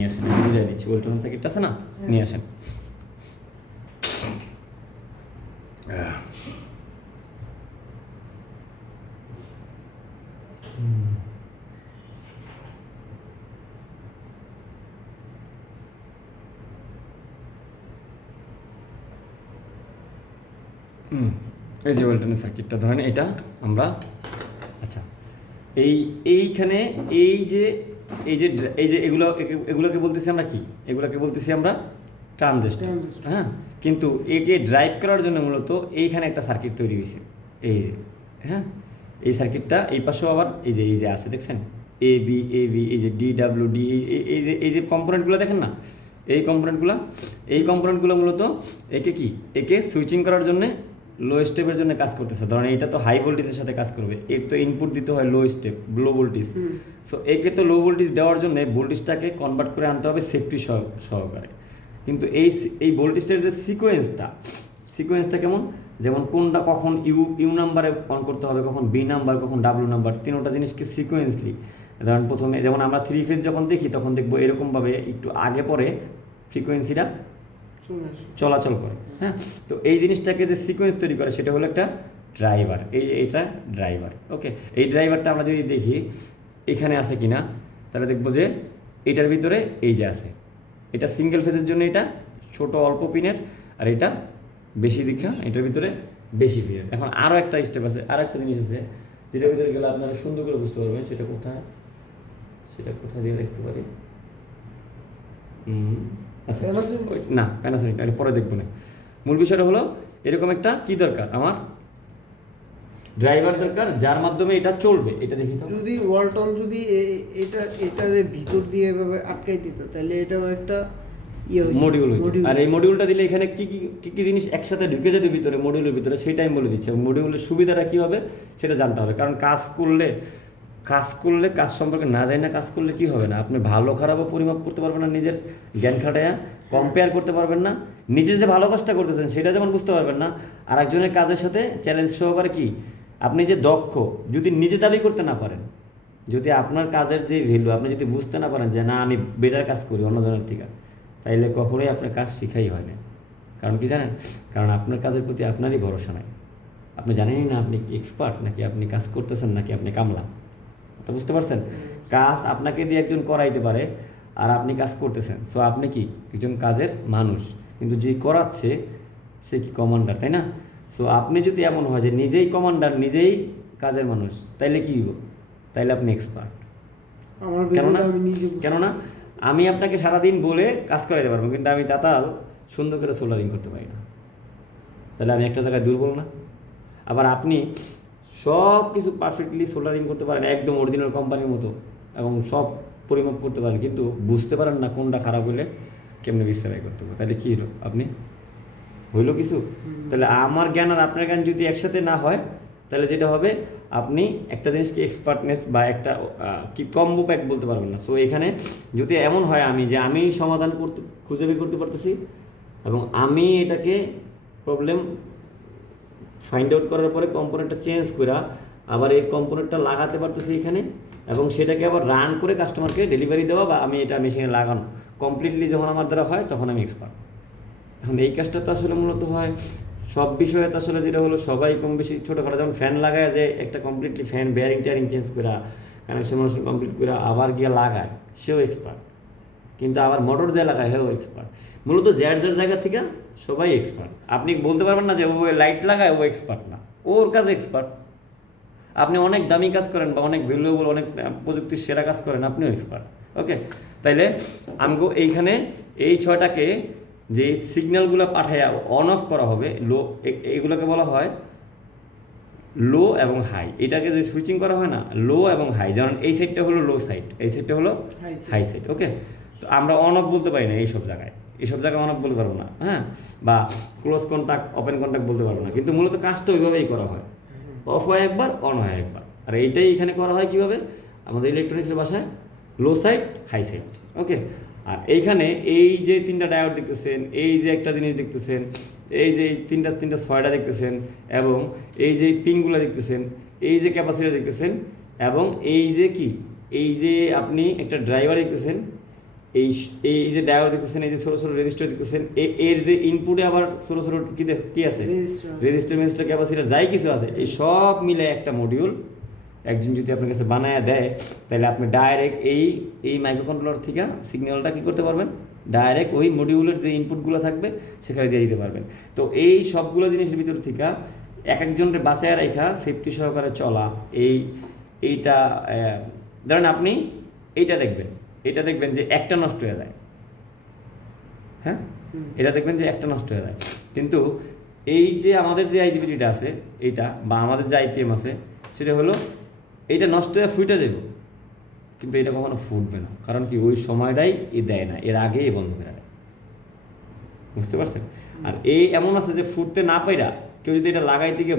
নিয়ে আসেন, আমি বুঝাই দিচ্ছি। ওয়েলটন সার্কিটটা আছে না, নিয়ে আসেন। এই যে ওয়েলটনের সার্কিটটা ধরেন, এটা আমরা আচ্ছা এইখানে এই যে এই যে এই যে এগুলোকে বলতেছি আমরা কি, এগুলোকে বলতেছি আমরা ট্রানজিস্টর। হ্যাঁ, কিন্তু একে ড্রাইভ করার জন্য মূলত এইখানে একটা সার্কিট তৈরি হয়েছে, এই যে। হ্যাঁ, এই সার্কিটটা এই পাশেও আবার এই যে আছে, দেখছেন? এ বি, এই যে ডি ডাব্লিউ ডি, এই যে কম্পোনেন্টগুলো দেখেন না, এই কম্পোনেন্টগুলো মূলত একে সুইচিং করার জন্য লো স্টেপের জন্য কাজ করতেছে। ধরেন এটা তো হাই ভোল্টেজের সাথে কাজ করবে, এর তো ইনপুট দিতে হয় লো ভোল্টেজ। সো একে তো লো ভোল্টেজ দেওয়ার জন্য ভোল্টেজটাকে কনভার্ট করে আনতে হবে সেফটি সহকারে। কিন্তু এই ভোল্টেজের যে সিকোয়েন্সটা কেমন, যেমন কোনটা কখন ইউ নাম্বারে অন করতে হবে, কখন বি নাম্বার, কখন ডাব্লিউ নাম্বার, তিনটা জিনিসকে সিকোয়েন্সলি। ধরেন প্রথমে যেমন আমরা 3 ফেজ যখন দেখি তখন দেখবো এরকমভাবে একটু আগে পরে ফ্রিকোয়েন্সিটা চলাচল করে। হ্যাঁ, তো এই জিনিসটাকে যে সিকোয়েন্স তৈরি করে সেটা হলো একটা ড্রাইভার। এটা ড্রাইভার। ওকে, এই ড্রাইভারটা আমরা যদি দেখি এখানে আছে কিনা, তাহলে দেখবো যে এটার ভিতরে এই যে আছে। এটা সিঙ্গেল ফেজের জন্য এটা ছোট অল্প পিনের, আর এটা বেশি দীক্ষা, এটার ভিতরে বেশি পিনের। এখন আরও একটা স্টেপ আছে, আর একটা জিনিস আছে যেটার ভিতরে গেলে আপনারা সুন্দর করে বুঝতে পারবেন সেটা কোথায় দিয়ে দেখতে পারি। আচ্ছা, না প্যানাসোনিক না, এটা পরে দেখবো না। মূল বিষয়টা হলো এরকম একটা কি দরকার, আমার ড্রাইভার দরকার যার মাধ্যমে এটা চলবে। এটা দেখি তো, যদি ওয়ালটন যদি এটার ভিতর দিয়ে এভাবে আটকাই দিত তাহলে এটাও একটা মডিউল হইতো। আর এই মডিউলটা দিলে এখানে কি জিনিস একসাথে ঢুকে যেতে ভিতরে মডিউলের ভিতরে, সেটাই আমি বলে দিচ্ছি। মডিউলের সুবিধাটা কী হবে সেটা জানতে হবে, কারণ কাজ করলে কাজ সম্পর্কে না জানি না কাজ করলে কি হবে না, আপনি ভালো খারাপও পরিমাপ করতে পারবেন না, নিজের জ্ঞান খাটায়া কম্পেয়ার করতে পারবেন না, নিজে যে ভালো কাজটা করতেছেন সেটা যেমন বুঝতে পারবেন না, আর একজনের কাজের সাথে চ্যালেঞ্জ সহকারে কি আপনি যে দক্ষ যদি নিজে দাবি করতে না পারেন, যদি আপনার কাজের যে ভ্যালু আপনি যদি বুঝতে না পারেন যে না আমি বেটার কাজ করি অন্যজনের থেকে, তাইলে কখনোই আপনার কাজ শিখাই হয় না। কারণ কি জানেন, কারণ আপনার কাজের প্রতি আপনারই ভরসা নাই। আপনি জানেনই না আপনি কি এক্সপার্ট, নাকি আপনি কাজ করতেছেন, নাকি আপনি কামলা। তো বুঝতে পারছেন, কাজ আপনাকে দিয়ে একজন করাইতে পারে আর আপনি কাজ করতেছেন। সো আপনি কি একজন কাজের মানুষ, কিন্তু যে করাচ্ছে সে কি কমান্ডার, তাই না? সো আপনি যদি এমন হয় যে নিজেই কমান্ডার, নিজেই কাজের মানুষ, তাইলে কি হইব? তাইলে আপনি এক্সপার্ট। কেননা আমি আপনাকে সারাদিন বলে কাজ করাইতে পারবো, কিন্তু আমি তাতাল সুন্দর করে সোল্ডারিং করতে পারি না। তাহলে আমি একটা জায়গায় দুর্বল না? আবার আপনি সব কিছু পারফেক্টলি সোল্ডারিং করতে পারেন একদম অরিজিনাল কোম্পানির মতো, এবং সব পরিমাপ করতে পারেন, কিন্তু বুঝতে পারেন না কোনটা খারাপ হলে কেমনে বিশ্রাই করতে হবে। তাহলে কী হলো, আপনি হইলো কিছু? তাহলে আমার জ্ঞান আর আপনার জ্ঞান যদি একসাথে না হয়, তাহলে যেটা হবে আপনি একটা জিনিসকে এক্সপার্টনেস বা একটা কি কম্বো প্যাক বলতে পারবেন না। সো এখানে যদি এমন হয় আমি সমাধান খুঁজে বের করতে পারতেছি, এবং আমি এটাকে প্রবলেম ফাইন্ড আউট করার পরে কম্পোনেন্টটা চেঞ্জ করে আবার এই কম্পোনেন্টটা লাগাতে পারতেছি এখানে, এবং সেটাকে আবার রান করে কাস্টমারকে ডেলিভারি দেওয়া, বা আমি এটা মেশিনে লাগানো কমপ্লিটলি যখন আমার দ্বারা হয় তখন আমি এক্সপার্ট। এখন এই কাজটা তো আসলে মূলত হয় সব বিষয়ে, তো আসলে যেটা হলো সবাই কম বেশি ছোটোখাটো, যেমন ফ্যান লাগায় যে একটা কমপ্লিটলি ফ্যান বেয়ারিং টেয়ারিং চেঞ্জ করে কানেকশন কমপ্লিট করে আবার গিয়ে লাগায়, সেও এক্সপার্ট। কিন্তু আবার মোটর যে লাগায় হেও এক্সপার্ট। মূলত যার জায়গা থেকে সবাই এক্সপার্ট। আপনি বলতে পারবেন না যে ও লাইট লাগায় ও এক্সপার্ট না, ওর কাজে এক্সপার্ট। আপনি অনেক দামি কাজ করেন বা অনেক ভ্যালুয়েবল, অনেক প্রযুক্তির সেরা কাজ করেন, আপনিও এক্সপার্ট। ওকে, তাইলে আমগো এইখানে এই 6টাকে যে সিগন্যালগুলো পাঠায় অন অফ করা হবে, এগুলোকে বলা হয় লো এবং হাই। এটাকে যে সুইচিং করা হয় না, লো এবং হাই, যেমন এই সাইডটা হলো লো সাইড, এই সাইডটা হলো হাই সাইড। ওকে, তো আমরা অন অফ বলতে পারি না এইসব জায়গায় অন অফ বলতে পারবো না। হ্যাঁ, বা ক্লোজ কন্ট্যাক্ট ওপেন কন্ট্যাক্ট বলতে পারবো না, কিন্তু মূলত কাজটা ওইভাবেই করা হয়, অফ হয় একবার, অন হয় একবার। আর এইটাই এখানে করা হয় কীভাবে, আমাদের ইলেকট্রনিক্সের ভাষায় লো সাইড হাই সাইড। ওকে, আর এইখানে এই যে 3টা ডায়োড দেখতেছেন, এই যে একটা জিনিস দেখতেছেন, এই যে তিনটা 6টা দেখতেছেন, এবং এই যে পিনগুলো দেখতেছেন, এই যে ক্যাপাসিটার দেখতেছেন, এবং এই যে আপনি একটা ড্রাইভার দেখতেছেন, এই যে ডায়োড দেখতেছেন, এই যে ছোটো ছোটো রেজিস্টার দেখতেছেন, এর যে ইনপুটে আবার ছোটো ছোটো কি আছে, রেজিস্টার ক্যাপাসিটার যাই কিছু আছে, এই সব মিলে একটা মডিউল একজন যদি আপনার কাছে বানায় দেয়, তাহলে আপনি ডাইরেক্ট এই মাইক্রো কন্ট্রোলার থেকে সিগন্যালটা কী করতে পারবেন, ডাইরেক্ট ওই মডিউলের যে ইনপুটগুলো থাকবে সেখানে দিয়ে দিতে পারবেন। তো এই সবগুলো জিনিসের ভিতর থেকে এক একজনের বাঁচায় রেখা সেফটি সহকারে চলা, এইটা ধরেন আপনি এটা দেখবেন যে একটা নষ্ট হয়ে যায়, হ্যাঁ, এটা দেখবেন যে একটা নষ্ট হয়ে যায়। কিন্তু এই যে আমাদের যে আইজিবিটিটা আছে এইটা, বা আমাদের যে আইপিএম আছে, সেটা হলো এইটা নষ্ট হয়ে ফুটে যাব, কিন্তু এটা কখনো ফুটবে না। কারণ কি, ওই সময়টাই দেয় না, এর আগেই বন্ধ করে দেয়। বুঝতে পারছেন? আর এমন আছে যে ফুটতে না পাইরা কেউ যদি এটা লাগাইতে গিয়ে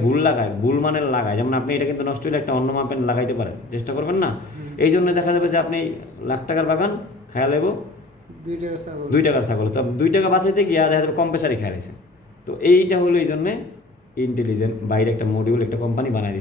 ভুল মানের লাগায়, যেমন আপনি এটা কিন্তু নষ্ট হলে একটা অন্য মাপেন লাগাইতে পারেন, চেষ্টা করবেন না। এই জন্য দেখা যাবে যে আপনি লাখ টাকার বাগান খায়া লেব 2 টাকার ছাগল, তো 2 টাকা বাঁচাইতে গিয়া দেখা যাবে কম প্রেসারে খেয়ালেছে। তো এইটা হলো এই জন্যে ইন্টেলিজেন্ট বাইরে একটা মডিউল একটা কোম্পানি বানাই দিচ্ছে।